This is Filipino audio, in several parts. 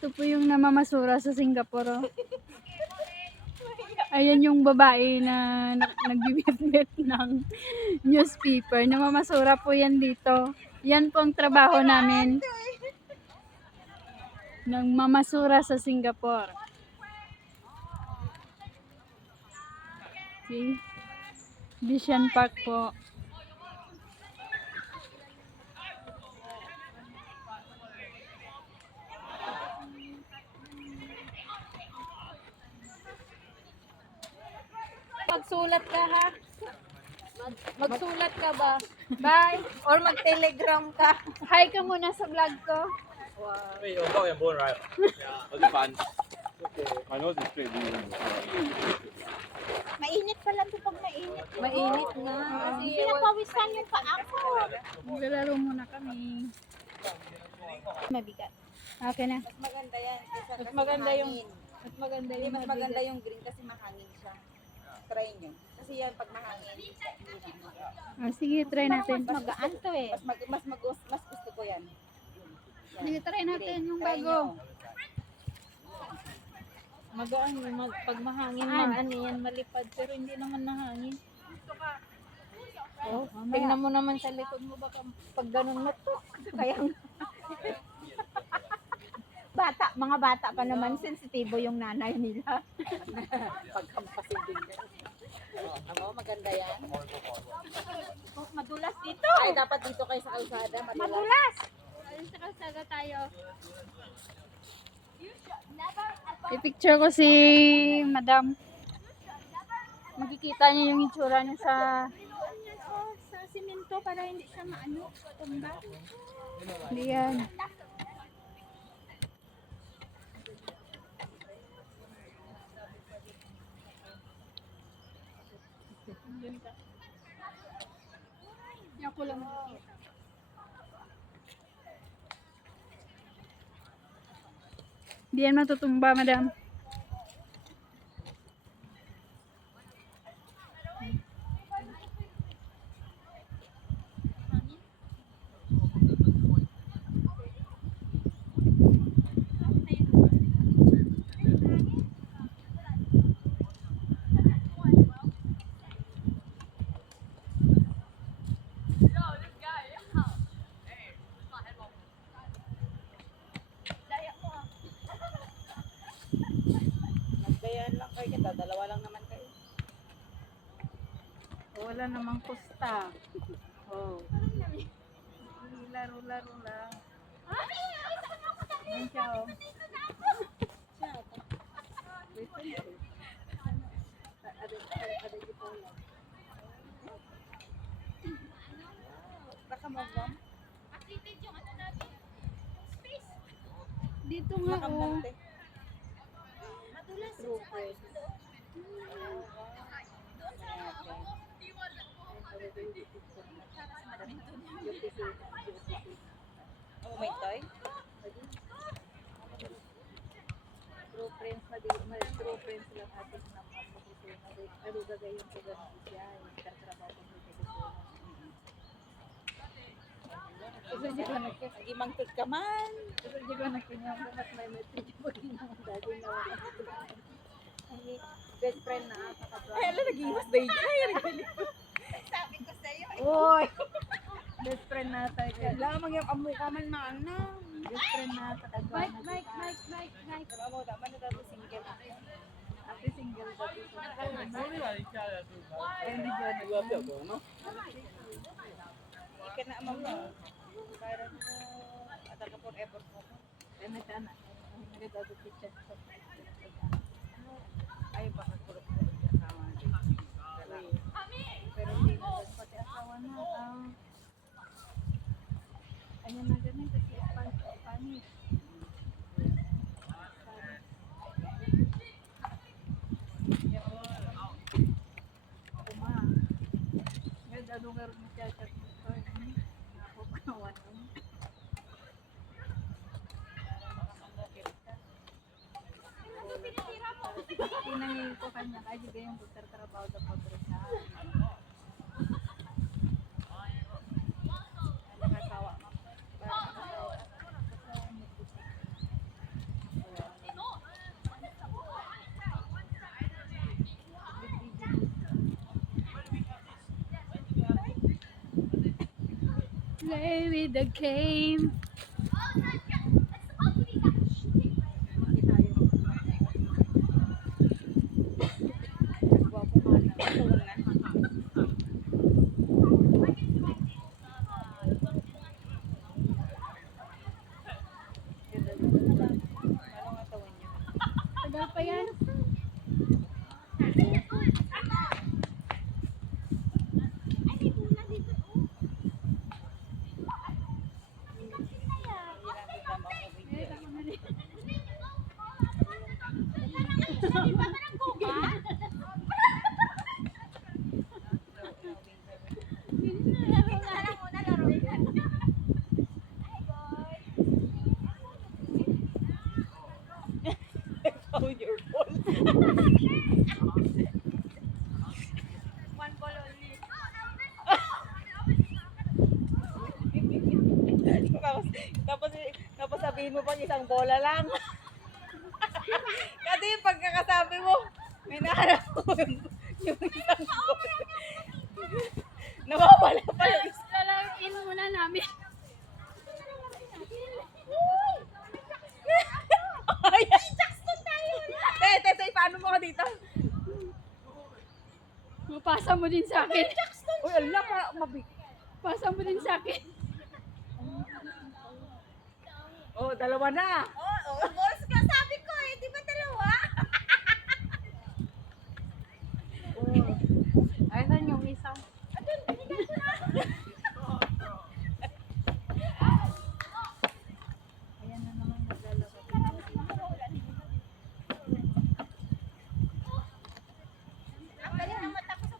Ito po yung namamasura sa Singapore. Oh. Ayan yung babae na nagbibitbit ng newspaper. Namamasura po yan dito. Yan po ang trabaho namin. Ng mamasura sa Singapore. Okay. Bishan Park po. Magsulat ka ha? Magsulat ka ba? Bye! Or mag-telegram ka? Hi ka muna sa vlog ko. Wait, your dog and bone, right? Yeah. Was it fun? Okay. My nose is straight. Mainit pala ito pag mainit. Mainit nga. Kasi pinapawisan yung paa ko. Maglalaro muna kami. Mabigat. Okay na. Mas maganda yan. Mas maganda yung mas maganda yung green kasi mahangin siya. Try nyo. Kasi yan pag mahangin. Sige, try natin. Mas magaan to eh. Mas gusto ko yan. Sige, try natin yung Try bago. nyo. Magaan yung pag mahangin ano yan malipad pero hindi naman nahangin. Oh, tingnan mo naman sa likod mo baka pag ganun mo to. Kaya mga bata pa naman sensitibo yung nanay nila. Pagkampasin din. Oh, maganda yan. Oh, madulas dito. Ay, dapat dito kayo sa kalsada. Madulas. Sa kalsada tayo. I-picture ko si Madam. Makikita niyo yung itsura niya sa simento para hindi siya maano, tumba. Hindi yan. Ako lang makikita. Hindi yan matutumba, Madam. Nagdayaan lang kayo kita. Dalawa lang naman kayo. Wala namang kusta. Oh. Laro-laro lang. Ayan siya, oh. Nakamagam. Dito nga, oh. Madulas. Oh, may toy? True friends lang atin na magpupusunan. Pero gagayon ko ganun siya. Katrabaho ko dito ko. Kasi di ko Nagimangkot ka man. nakinyang bumat may message mo din ang dati na wala. Best friend na ata ka. Ay, alam, nag-iwas ba yun? Ay, sabi ko sa'yo. Oy! Best friend na tayo. Lamang yung amoy ka man maana. Best friend na ata ka. Mike. Pero ako, tama na daw single. Ate single ba dito? Ikan na amang mo. Parang ada ka forever mo. Nagdadot picture. Ay, baka kulot ko kasama. Pero hindi na pati asawa na. Ayan na ganun kasi Spanish. Kuma. Ngayon, ano nga rin siya sa ako kawan. Tinangin ko kanya kasi gayong pagtatrabaho sa pagtresa. Nakakawa mo. Play with the game. Tagal pa yan. One ball only. tapos sabihin mo pang isang bola lang. Kasi yung pagkakasabi mo, may naharap ko yung isang bola. Nawawala pa yung isa. Lalagin muna namin. Ay, Jackson tayo. Tete, paano mo ka dito? Pasa mo din sa akin. Uy, ala, Pasa mo din sa akin. Oh, dalawa na. Oh, balls ka. Sabi ko eh, di ba dalawa? Ay, saan yung isa? Ayan na naman naglalaro.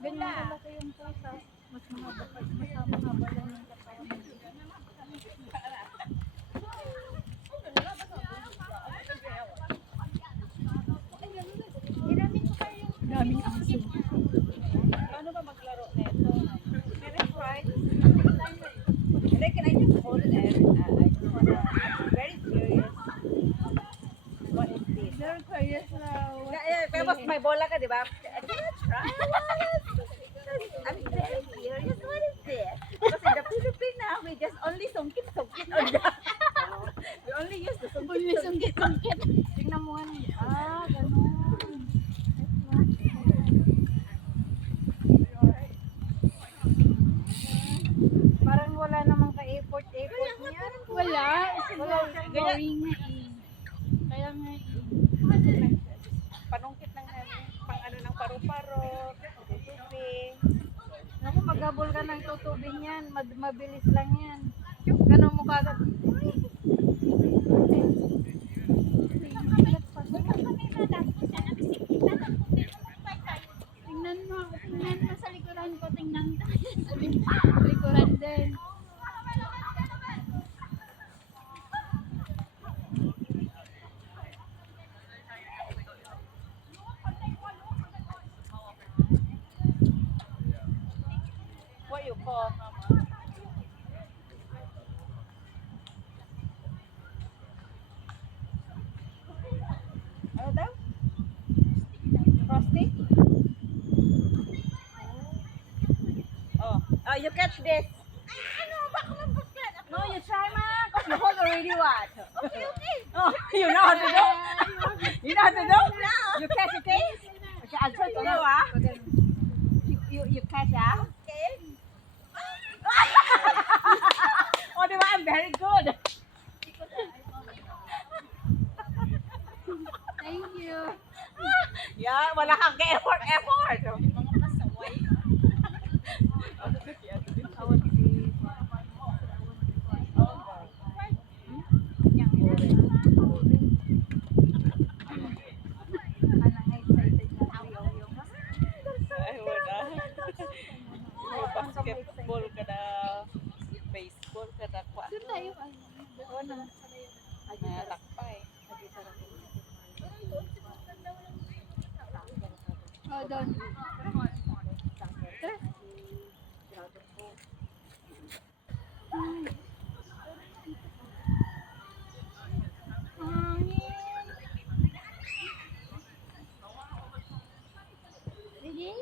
Ganyan kalaki yung pusa. Mas mahaba pa, mas mahaba lang yung katawan. Daming aso. Paano ba maglaro nito? Meron right? Then can I just hold it and I just wanna, I'm very curious. What is this? Very curious na. Tapos may bola ka, di ba? Can I try? I'm very curious. What is this? Because in the Philippines now, we just only sungkit-sungkit on that. We only use the Uy, sungkit-sungkit. sungkit-sungkit. Tingnan mo ano. Ganun. Parang wala namang ka-effort niya. Wala. Boring na eh. Kaya nga eh. Panungkit ng pang ano ng paru-paro, tutubing. Naku, maghabol ka ng tutubing yan. Mabilis lang yan. Ganun mo kagad. Tingnan mo sa likuran ko. Tingnan tayo sa likuran din. What you call? Ano daw? Frosty? Oh, you catch this. Ano? Baka mabuklan ako. No, you try man. Because you hold already what? Okay, okay. Oh, you know how to do? You know how to do? No. You catch it, okay? Okay, I'll show you ah. You catch ah? Okay. Oh, diba? I'm very good. Thank you. Yeah, wala kang effort. Mga pasaway. Ay, wala. Basketball ka na, baseball ka na, kwa. Doon tayo. Lakpay. Oh, doon. Ready?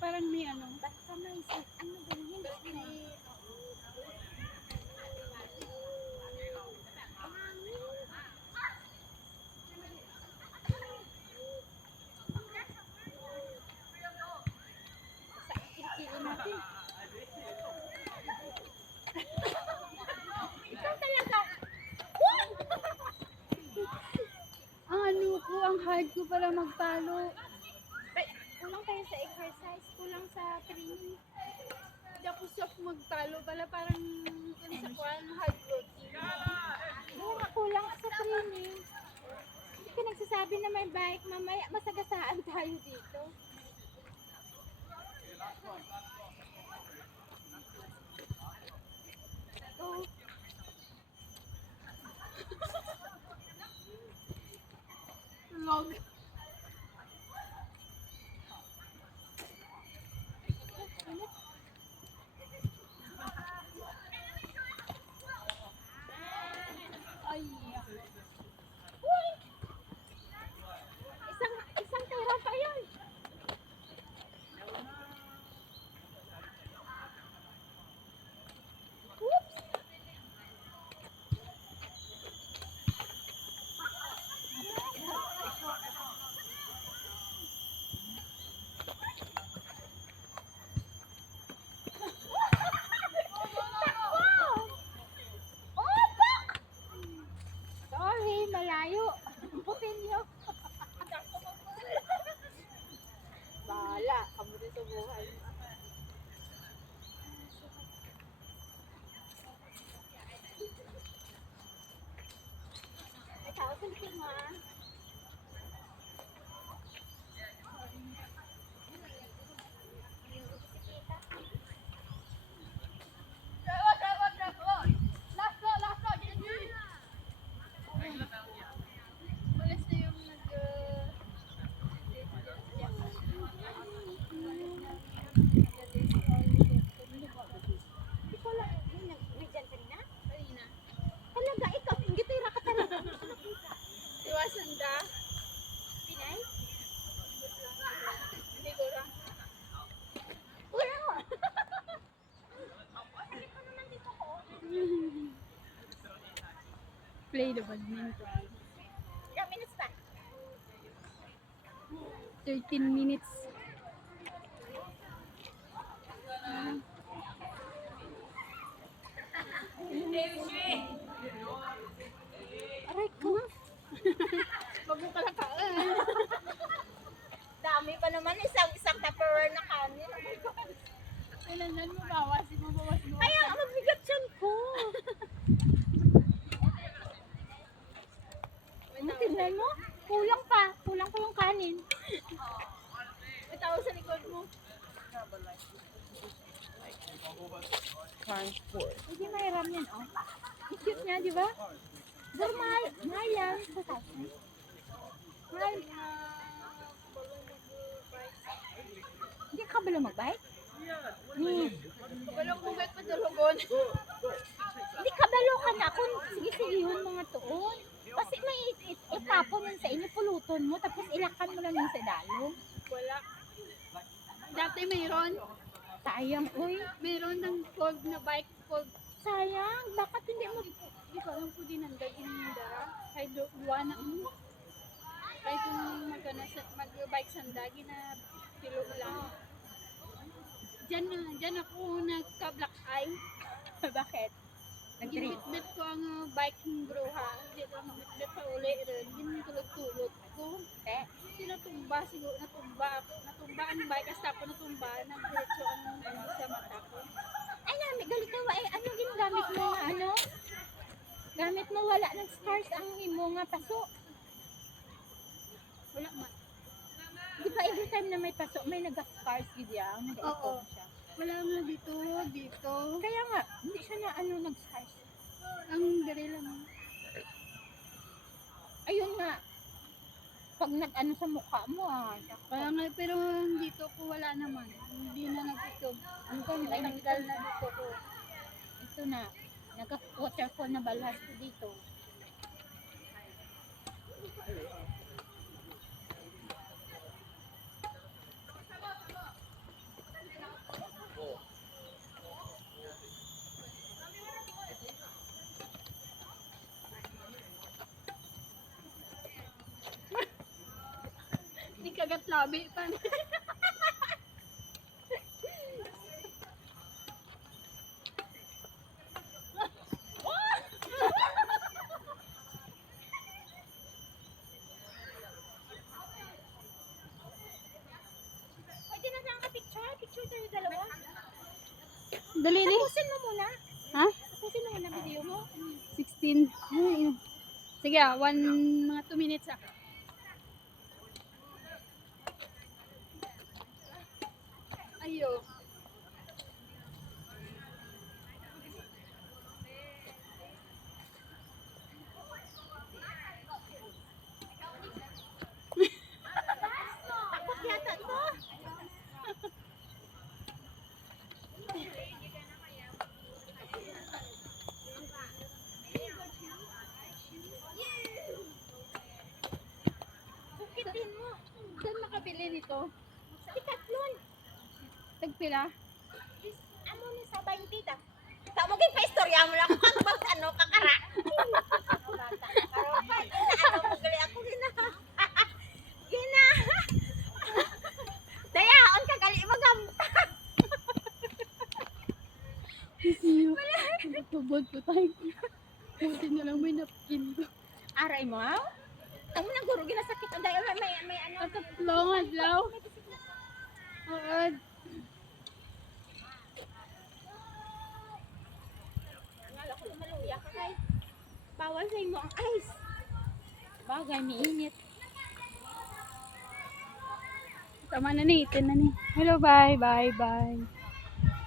Parang may ano. Basta may ano ba yun? May kilikili natin. Ikaw talaga. Ang ano ko, ang hard ko para magtalo. Kulang tayo sa exercise, kulang sa training. Hindi ako soft magtalo. Parang kung sa kuwan, hard working. Oo nga, kulang sa training. Hindi ka nagsasabi na may bike, mamaya masagasaan tayo dito. Go. Log. Ay, Isang tira pa yun. Sorry, malayo. Butin nyo. Bahala, kamo rin sa buhay. May tao sa likod mo, ah. malis na yung nag... Di ko lang, may dyan kanina? Kanina. Talaga, ikaw, hindi tira ka talaga. Iwasan ka. Pinay? Hindi ko lang. Wala mo. Play the badminton. Ilang minutes pa? 13 minutes. Aray ko. Bago ka lang kaan. Dami pa naman, isang tupperware na kanin. Oh my God. Kailangan mo bawasin mo. Kaya ang mabigat yan ko. Tingnan mo, kulang pa yung kanin. May tao sa likod mo. Hindi mahiram yan, oh. Ang cute niya, di ba? Pero mahal yan. Mahal. Hindi ka ba mag-bike? Walang kung ba't madulugon. Hindi kabalo ka na kung sige-sigihon mo nga tuon. Kasi may itapon yun sa inyo, puluton mo, tapos ilakan mo lang yun sa dalong. Wala. Dati mayroon. Sayang, uy. Mayroon ng fold na bike. Fold. Sayang, bakit hindi mo... Hindi ko alam po din ang daging dara. Kahit duwa na mo. Kahit kung mag-bike sandagi na pilo lang. Diyan ako nagka-black eye. Bakit? Ginbit-bit ko ang biking bruha. Dito ako bitbit pa uli rin. Ginitulog-tulog ko. Natumba siguro. Natumba ako. Natumba ang bike. Kasi tapo natumba. Nagdiretso ang sa mata ko. Ay, nami, galit ka ba? Eh, ano ginagamit mo nga, ano? Gamit mo, wala ng scars ang imo nga paso. Wala man. Di ba every time na may paso, may nag-scars gid yan, Oo. nag-ipon siya. Wala nga dito. Dito. Kaya nga, hindi siya na ano nag-scars. Ang dali lang. Ayun nga, pag nag-ano sa mukha mo Kaya nga, pero dito ko wala naman. Hindi na nagtutog. ang ganda, Tanggal na dito ko. ito na, nag-waterfall na balhas ko dito. kagat labi pa. Pwede na lang ka-picture. Picture tayo dalawa. Dali ni. Tapusin mo muna. Ha? Tapusin mo muna video mo. 16. Ay, sige mga 2 minutes Ayo. Takot yata to. Sukitin mo. Saan makabili nito? Sa Decathlon. Tagpila? Amo ni sa 20 ta. Ta mo gid pa istorya mo lang kung ano kakara. Karon pa ano mo gali ako gina. Gina. Daya on ka gali magamta. Tubod po tayo. Buti na lang may napkin ko. Aray mo ha? Amo na guro ginasakit ang daya may ano. Long adlaw. Oo. Ngala ko lumaluya ka kay. Bawal sa imo ang ice. Bagay miinit. Tama na ni. 10 na ni. Hello, bye. Bye, bye.